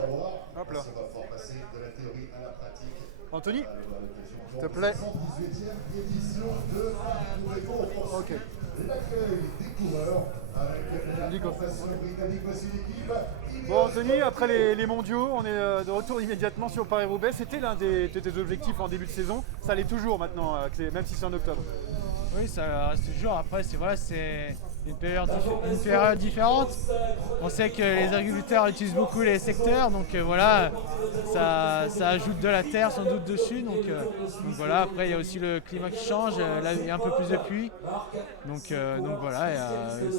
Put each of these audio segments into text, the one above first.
Hop là. Anthony, s'il te plaît. Ok. Nico. Bon Anthony, après les mondiaux, on est de retour immédiatement sur Paris-Roubaix. C'était l'un de tes objectifs en début de saison. Ça l'est toujours maintenant, même si c'est en octobre. Oui, ça reste toujours. Après, c'est une période différente. On sait que les agriculteurs utilisent beaucoup les secteurs, donc voilà, ça ajoute de la terre sans doute dessus. Donc voilà, après il y a aussi le climat qui change, là il y a un peu plus de pluie. Donc voilà,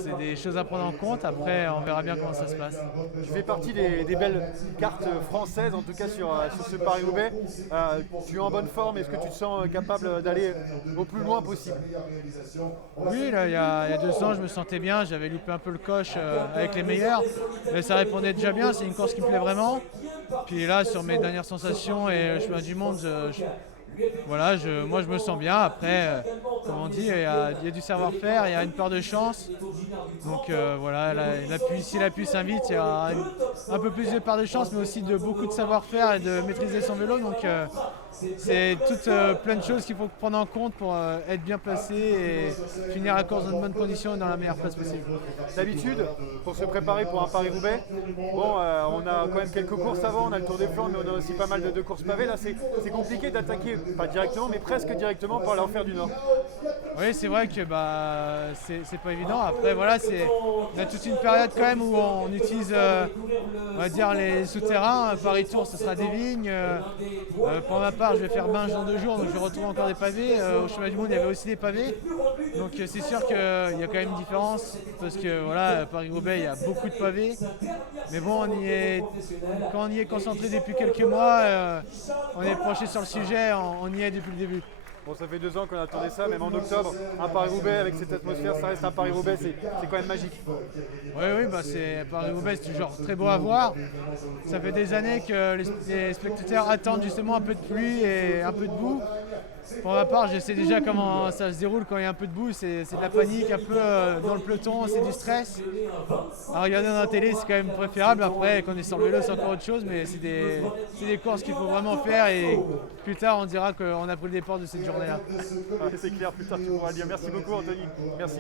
c'est des choses à prendre en compte. Après, on verra bien comment ça se passe. Tu fais partie des belles cartes françaises, en tout cas sur ce Paris-Roubaix. Tu es en bonne forme, est-ce que tu te sens capable d'aller au plus loin possible? Oui, là, il y a 2 ans, je me sentais bien. J'avais loupé un peu le coche avec les meilleurs. Mais ça répondait déjà bien. C'est une course qui me plaît vraiment. Puis là, sur mes dernières sensations et le chemin du monde, voilà, moi je me sens bien. Après, comme on dit, il y a du savoir-faire, il y a une part de chance. Donc voilà, si la pluie s'invite, il y a un peu plus de part de chance, mais aussi de beaucoup de savoir-faire et de maîtriser son vélo. Donc c'est toutes plein de choses qu'il faut prendre en compte pour être bien placé et finir la course dans de bonnes conditions et dans la meilleure place possible. D'habitude, pour se préparer pour un Paris-Roubaix, bon, on a quand même quelques courses avant, on a le Tour des Flandres, mais on a aussi pas mal de courses pavées. Là, c'est compliqué d'attaquer, pas directement, mais presque directement par l'enfer du Nord. Oui, c'est vrai que c'est pas évident. Après, voilà, on a toute une période quand même où on utilise, on va dire, les souterrains. Paris-Tours, ce sera des vignes. Pour ma part, je vais faire Binge dans 2 jours, donc je vais retrouver encore des pavés. Au chemin du monde, il y avait aussi des pavés. Donc c'est sûr qu'il y a quand même une différence parce que voilà, Paris-Roubaix, il y a beaucoup de pavés. Mais bon, quand on y est concentré depuis quelques mois, on est penché sur le sujet, on y est depuis le début. Bon, ça fait 2 ans qu'on attendait ça, même en octobre, un Paris-Roubaix avec cette atmosphère, ça reste un Paris-Roubaix, c'est quand même magique. Oui, Paris-Roubaix, c'est toujours très beau à voir. Ça fait des années que les spectateurs attendent justement un peu de pluie et un peu de boue. Pour ma part, je sais déjà comment ça se déroule quand il y a un peu de boue. C'est de la panique, un peu dans le peloton, c'est du stress. À regarder dans la télé, c'est quand même préférable. Après, quand on est sur le vélo, c'est encore autre chose. Mais c'est des courses qu'il faut vraiment faire. Et plus tard, on dira qu'on a pris le départ de cette journée-là. C'est clair, plus tard tu pourras le dire. Merci beaucoup Anthony. Merci.